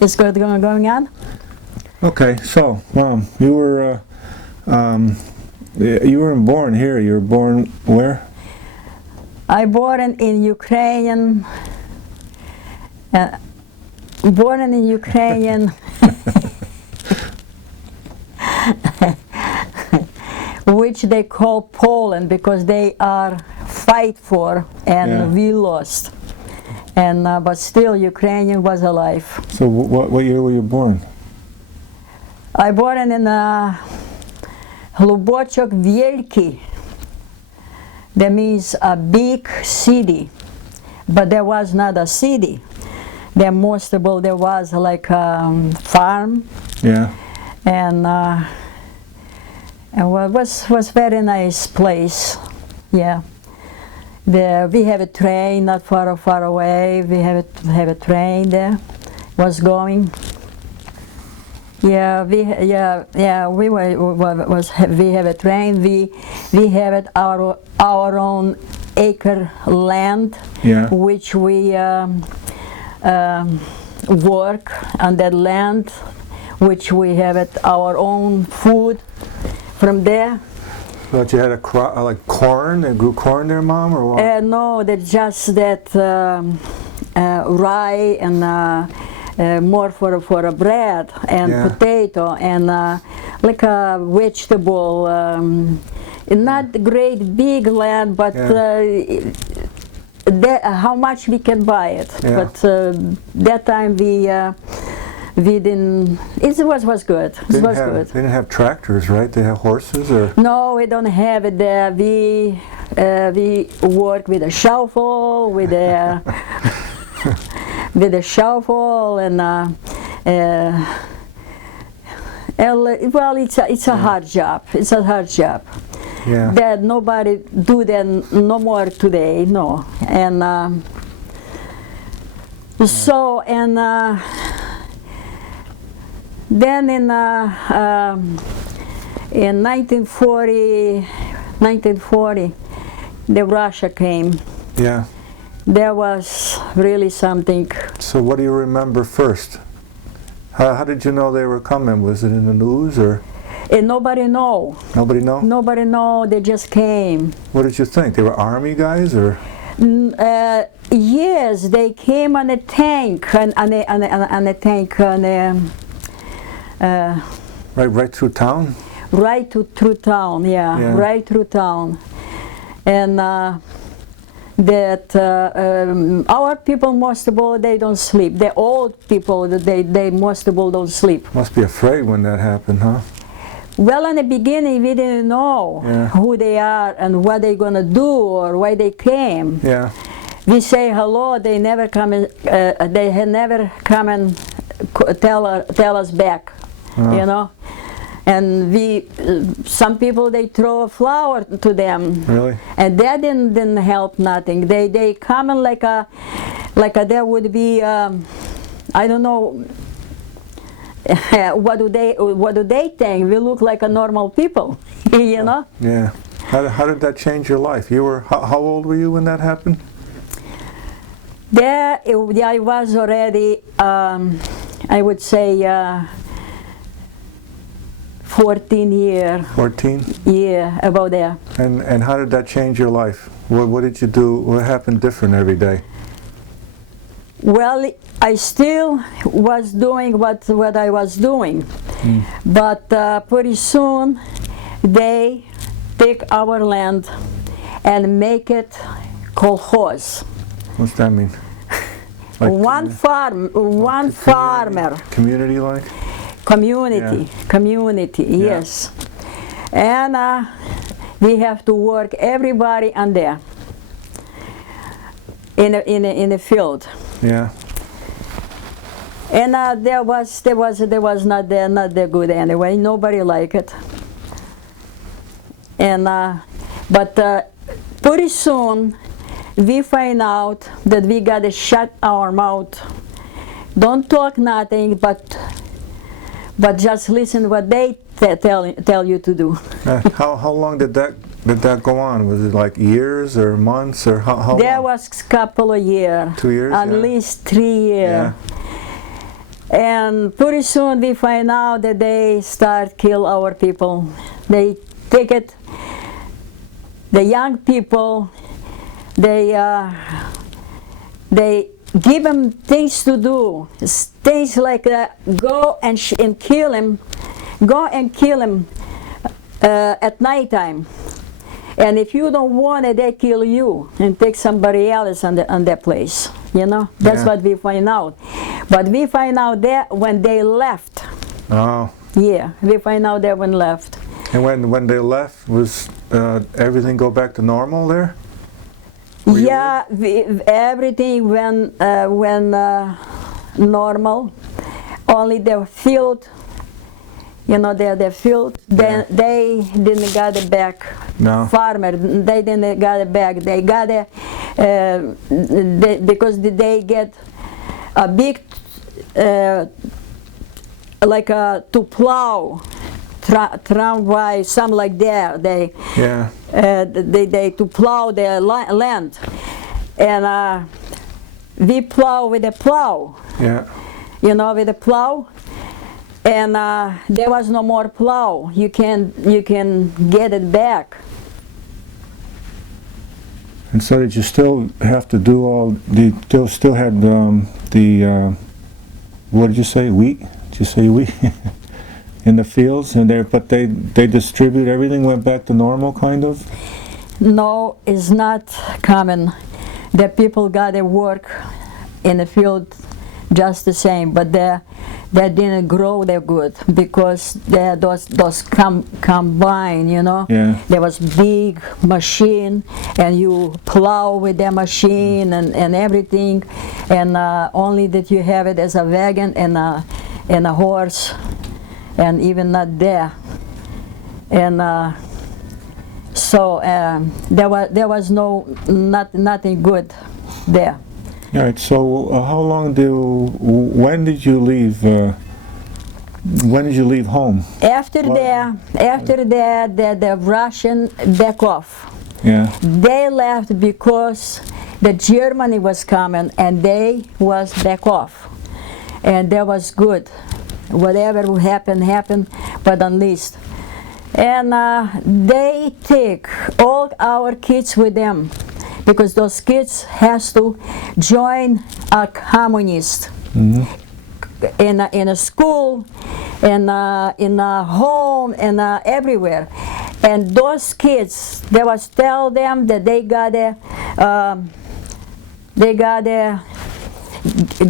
is going on. Okay, so Mom, you were born here. You were born where? I born in Ukraine. Born in Ukraine. Which they call Poland because they are fight for and we lost. And but still Ukrainian was alive. So what year were you born? I born in Глубочок Wielki. That means a big city, but there was not a city. There was like a farm. Yeah. And was very nice place. Yeah. We have a train not far away. We have a train there. Was going. Yeah, we have a train. We have it our own acre land, which we work on that land, which we have it our own food from there. But you had a crop like corn. They grew corn there, Mom, or what? No, that's just that rye and. More for a bread and potato and like a vegetable, not great big land, but how much we can buy it. But that time we didn't. It was good. It was good. They didn't have tractors, right? They have horses, or no, we don't have it there. We work with a shovel, with a. With a shovel and well, it's a hard job. It's a hard job. Yeah. That nobody do that no more today. No, and so and then in 1940, the Russia came. Yeah. There was really something. So what do you remember first? How did you know they were coming? Was it in the news or? Nobody know. Nobody know? Nobody know. They just came. What did you think? They were army guys or? Yes, they came on a tank, on a tank, right through town? Right through town, yeah, right through town. And that our people most of all they don't sleep. The old people they most of all don't sleep. Must be afraid when that happened, huh? Well, in the beginning we didn't know who they are and what they're gonna do or why they came. Yeah. We say hello. They never come. They had never come and tell us back. You know. And some people they throw a flower to them. Really? And that didn't help nothing. They come in like there would be I don't know what do they think? We look like a normal people, you know? Yeah. How did that change your life? You were how old were you when that happened? I was already I would say 14 years. 14? Yeah, about there. And how did that change your life? What did you do? What happened different every day? Well, I still was doing what I was doing, but pretty soon they take our land and make it kolkhoz. What's that mean? Like one farmer. Community like? Community, yes. And we have to work everybody on there in the field. Yeah. And there was not that good anyway. Nobody liked it. And but pretty soon we find out that we gotta shut our mouth. Don't talk nothing, but just listen what they tell you to do. How long did that go on? Was it like years or months or how There long? was a couple of years. 2 years? At least 3 years. Yeah. And pretty soon we find out that they start kill our people. They take it, the young people, they give them things to do, things like that. Go and kill him, go and kill him at nighttime. And if you don't want it, they kill you and take somebody else on that place. You know, that's what we find out. But we find out that when they left. Oh. Yeah, we find out that when left. And when they left, was everything go back to normal there? Yeah, everything went normal. Only the field, you know, the field, then they didn't get it back. No. Farmer, they didn't get it back. They got it because they get a big, like to plow, tramway, something like that. They to plow the land, and we plow with a plow. Yeah. You know, with a plow. And there was no more plow. You can get it back. And so did you still have to do all? You still had what did you say? Wheat? Did you say wheat? In the fields, and but they distribute everything. Went back to normal, kind of. No, it's not common. The people got to work in the field just the same, but they didn't grow that good because those combine, you know. Yeah. There was big machine, and you plow with the machine and everything, and only that you have it as a wagon and a horse, and even not there, and so there was nothing good there. All right. So how long when did you leave? When did you leave home? After that, the Russian back off. Yeah. They left because the Germany was coming, and they was back off, and that was good. Whatever will happen, but at least. And they take all our kids with them, because those kids has to join a communist. Mm-hmm. In a school, in a home, and everywhere. And those kids, they was tell them that they gotta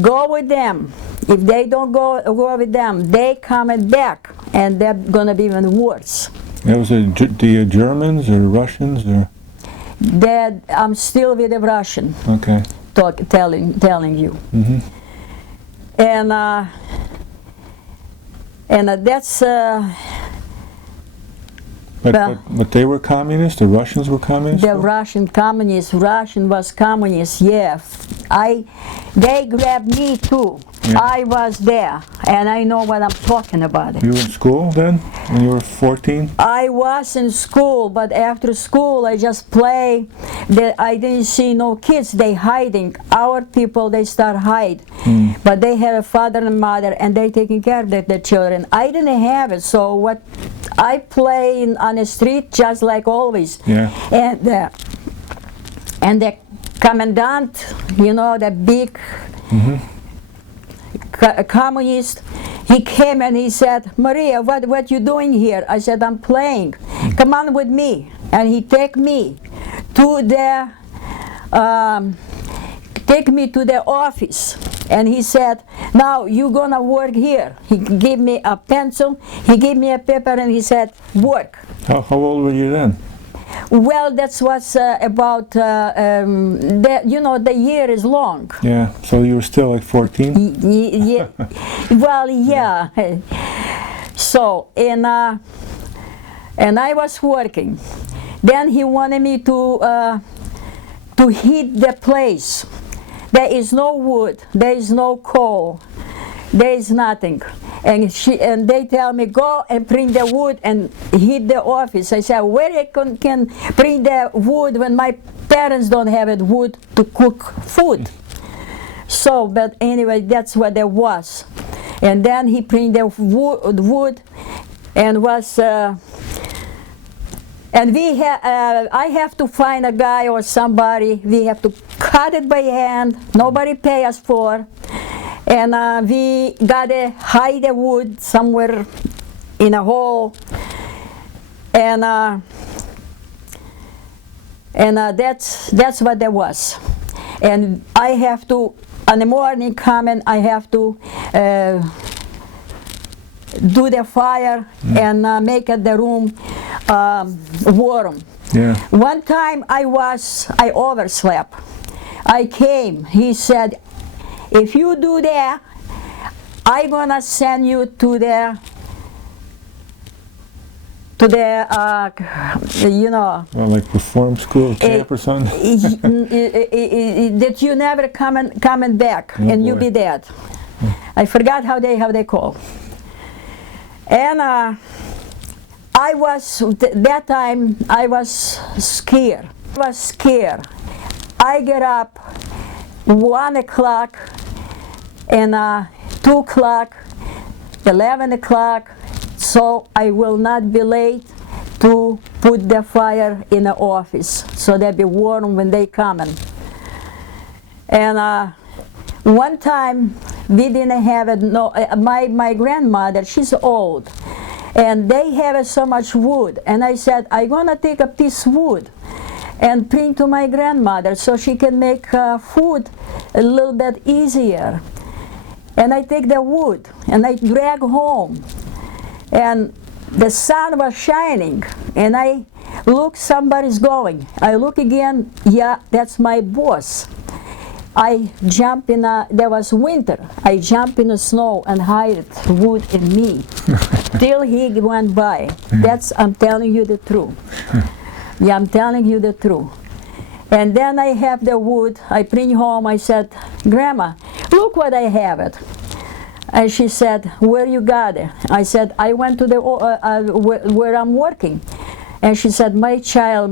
go with them. If they don't go with them, they coming back, and they're gonna be even worse. That was the Germans or Russians or? That I'm still with the Russian. Okay. Telling you. Mm-hmm. And that's. But they were communists. The Russians were communists. The Russian communists. Russian was communist. Yeah. They grabbed me too. Yeah. I was there, and I know what I'm talking about. You were in school then, when you were 14? I was in school, but after school I just play. I didn't see no kids. They hiding. Our people, they start hide. But they have a father and mother, and they taking care of their children. I didn't have it, so what? I play on the street just like always. Yeah. And the commandant, you know, the big. Communist, he came and he said, Maria, what you doing here? I said, I'm playing. Come on with me. And he take me to the office. And he said, now you gonna work here. He gave me a pencil, he gave me a paper, and he said, work. How old were you then? Well, that's what's about, the year is long. Yeah, so you were still like 14? Yeah. Well, yeah. So, and I was working. Then he wanted me to heat the place. There is no wood, there is no coal, there is nothing. And they tell me, go and bring the wood and heat the office. I said, where I can bring the wood when my parents don't have it wood to cook food? So, but anyway, that's what there was. And then he bring the wood and was and I have to find a guy or somebody. We have to cut it by hand. Nobody pay us for. And we gotta hide the wood somewhere in a hole. And that's what there was. And I have to, in the morning, come and I have to do the fire and make the room warm. Yeah. One time I overslept. I came, he said, if you do that, I'm gonna send you to the you know, Well, like reform school camp or something? that you never coming back, Oh, and you boy. be dead. I forgot how they call. And that time I was scared. I get up 1 o'clock and 2 o'clock, 11 o'clock, so I will not be late to put the fire in the office, so they'll be warm when they come in. And one time we didn't have it. No, my grandmother, she's old, and they have so much wood. And I said, I'm gonna take a piece of wood and bring to my grandmother so she can make food a little bit easier. And I take the wood and I drag home, and the sun was shining, and I look, somebody's going. I look again, yeah, that's my boss. I jump in there was winter, I jump in the snow and hide wood in me till he went by. I'm telling you the truth. Yeah, I'm telling you the truth. And then I have the wood, I bring home, I said, Grandma, look what I have it. And she said, where you got it? I said, I went to the where I'm working. And she said, my child,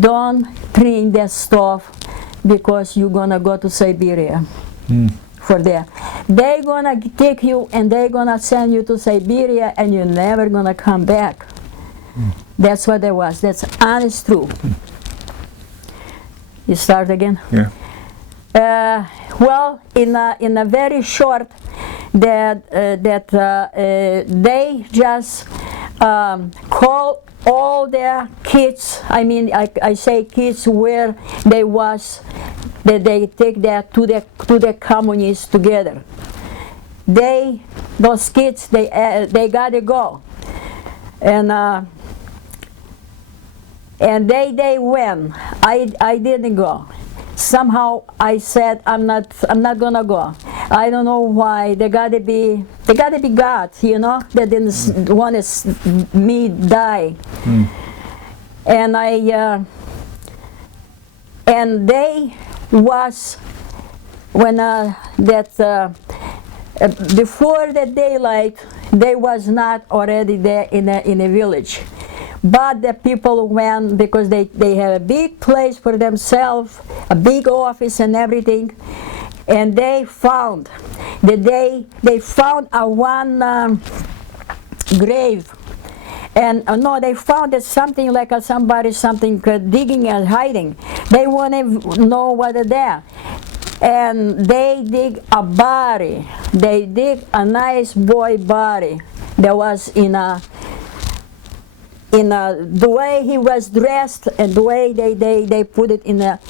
don't bring that stuff because you're gonna go to Siberia for that. They're gonna take you and they're gonna send you to Siberia and you're never gonna come back. That's what it was. That's honest truth. You start again? Yeah. Well, in a very short, they just call all their kids. I mean, I say kids where they was. That they take that to the communists together. Those kids they gotta go, and they went. I didn't go. Somehow I said I'm not gonna go. I don't know why. They gotta be God, you know. They didn't want me die. And and they was when before the daylight, they was not already there in a village. But the people went because they have a big place for themselves, a big office and everything, and they found a one grave, and no, they found it something like something digging and hiding. They want to know what is there, and they dig a body. They dig a nice boy body that was in the way he was dressed and the way they put it in that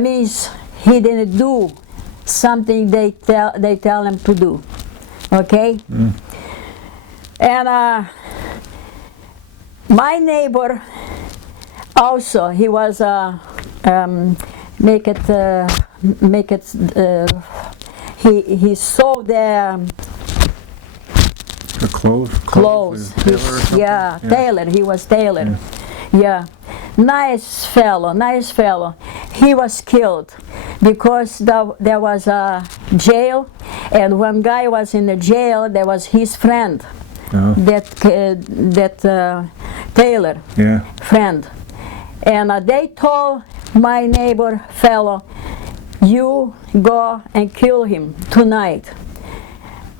means he didn't do something they tell him to do. Okay? And my neighbor also, he was he sold The clothes. Yeah, tailor. He was tailor. Yeah. Nice fellow. He was killed because there was a jail, and one guy was in the jail. There was his friend, that tailor friend, and they told my neighbor fellow, you go and kill him tonight.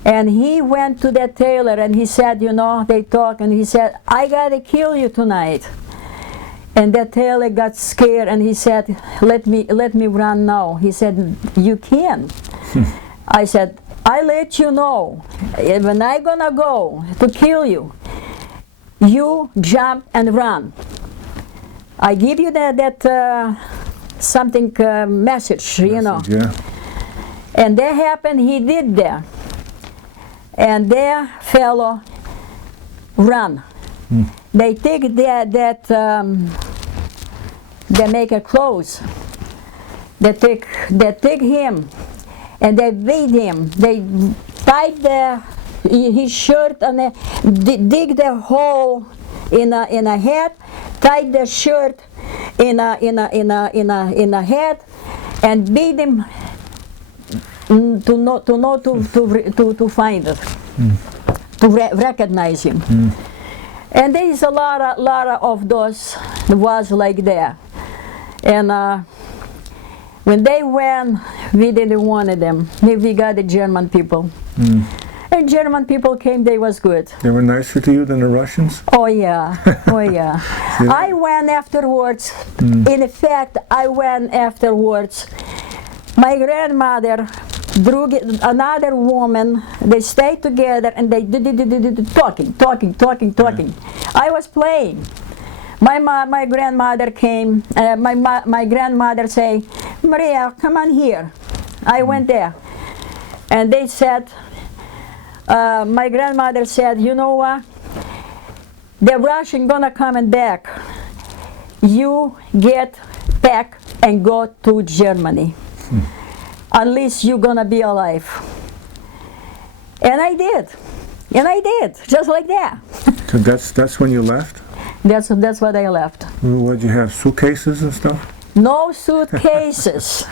And he went to the tailor and he said, you know, they talked and he said, I gotta kill you tonight. And the tailor got scared and he said, let me run now. He said, you can. I said, I let you know, when I gonna go to kill you, you jump and run. I give you that something message, you know. Yeah. And that happened, he did that. And their fellow run. They take they make a clothes. They take him and they beat him. They tied his shirt and they dig the hole in a head, tied the shirt in a head, and beat him to find it, to recognize him. And there is a lot of those was like that. And when they went, we didn't want them. We got the German people. And German people came, they was good. They were nicer to you than the Russians? Oh yeah, oh yeah. I went afterwards, in fact, I went afterwards. My grandmother drew another woman, they stayed together and they did talking. I was playing. My grandmother came, my grandmother say, Maria, come on here. I went there. And they said, my grandmother said, you know what? The Russian gonna coming back. You get back and go to Germany. Unless you're gonna be alive. And I did. Just like that. So that's when you left? That's what I left. What did you have, suitcases and stuff? No suitcases.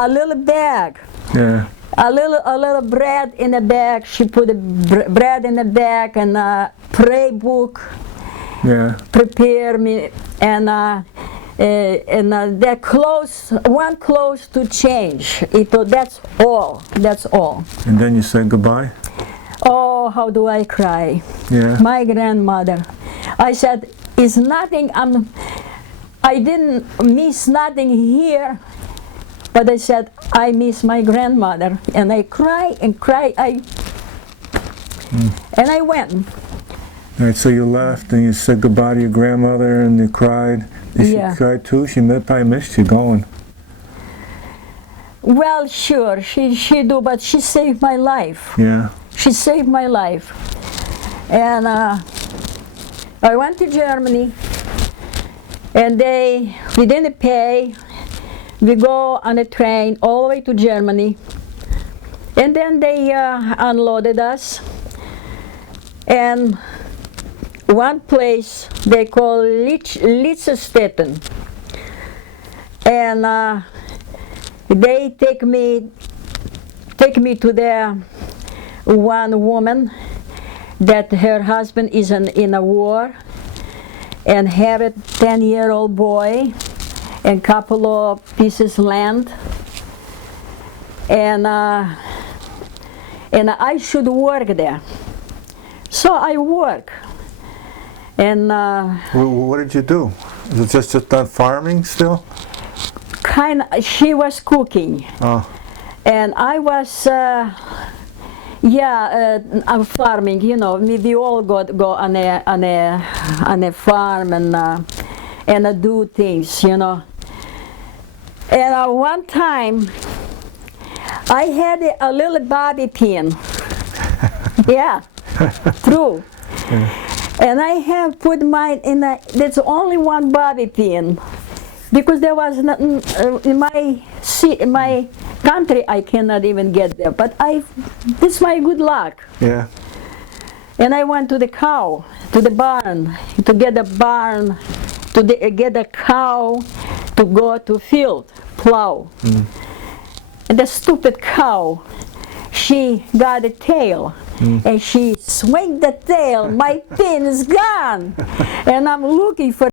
A little bag. Yeah. A little bread in the bag. She put the bread in the bag and a prayer book. Yeah. Prepare me and the clothes, one clothes to change. That's all. And then you said goodbye? Oh, how do I cry? Yeah. My grandmother. I said, it's nothing. I didn't miss nothing here. But I said, I miss my grandmother. And I cry and cry. And I went. All right, so you left and you said goodbye to your grandmother and you cried. Did she cry too? She probably missed you going. Well, sure, she do, but she saved my life. Yeah. She saved my life. And I went to Germany, and we didn't pay. We go on a train all the way to Germany, and then they unloaded us. And one place they call Litzestetten, and they take me to there. One woman that her husband is in a war and have a 10-year-old boy and couple of pieces land, and I should work there. So I work. And what did you do? Is it just done farming still? She was cooking. Oh. And I was farming, you know. We all go on a farm and do things, you know. And one time I had a little bobby pin. Yeah, true. Yeah. And I have put mine there's only one bobby pin, because there was nothing in my country. I cannot even get there, but this is my good luck. Yeah. And I went to the barn to get a cow to go to field plow. And the stupid cow, she got a tail. And she swung the tail, my pin is gone, and I'm looking for